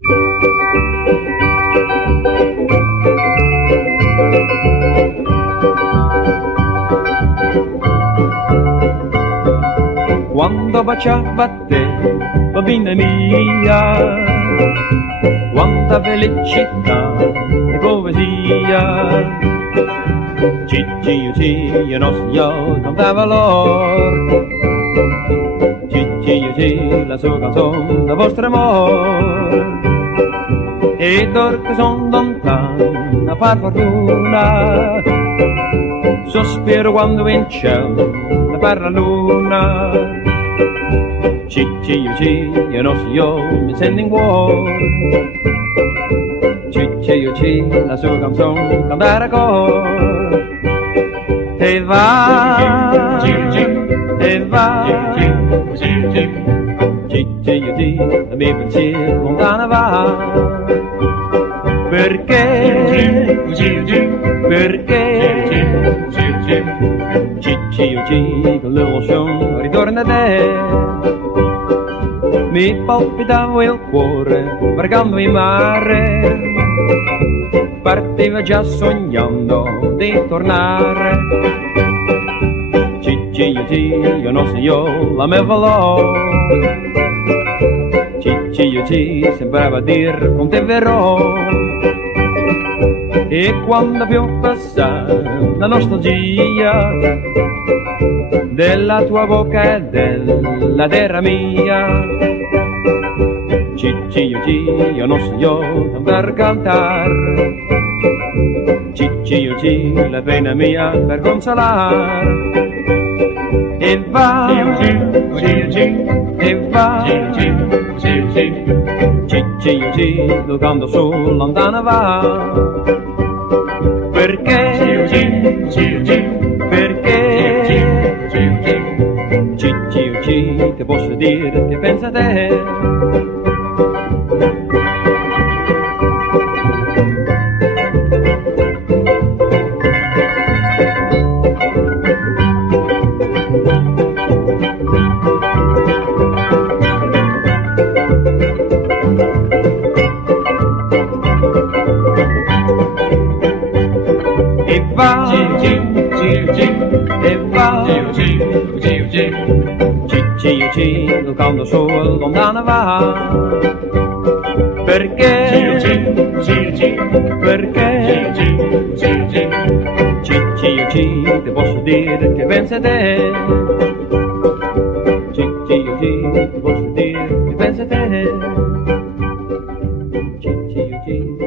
Quando baciava te, bambina mia, quanta felicità e poesia. Cicci, nostro cantava l'or. Cicci, la sua canzone da vostro amor. Ed or che son lontano a far fortuna, sospiro quando in cielo la parla luna. Cicci, nostro mi sento in cuore. Cicci, la sua canzone cantare a cor. E va, e va, Cicci, la mia pensiero lontana va. Perché, Cicci, con l'emozione ritorna a te. Mi palpitava il cuore, varcando il mare, partiva già sognando di tornare. Cicci, non so io la mia valore. Cicci, sembrava dir con te verrò. E quando più passa la nostalgia della tua bocca e della terra mia, Cicci, non so io per cantare. Cicci, la pena mia per consolare. E va, e va, Cicci, tocando su lontana va. Perché, Cicci, ti posso dire che pensa a te. E va, e va, Cicci, tocando su lontana va. Perché, Cicci, ti posso dire che pensa a te. Cicci, ti posso dire che pensa a te. Cicci.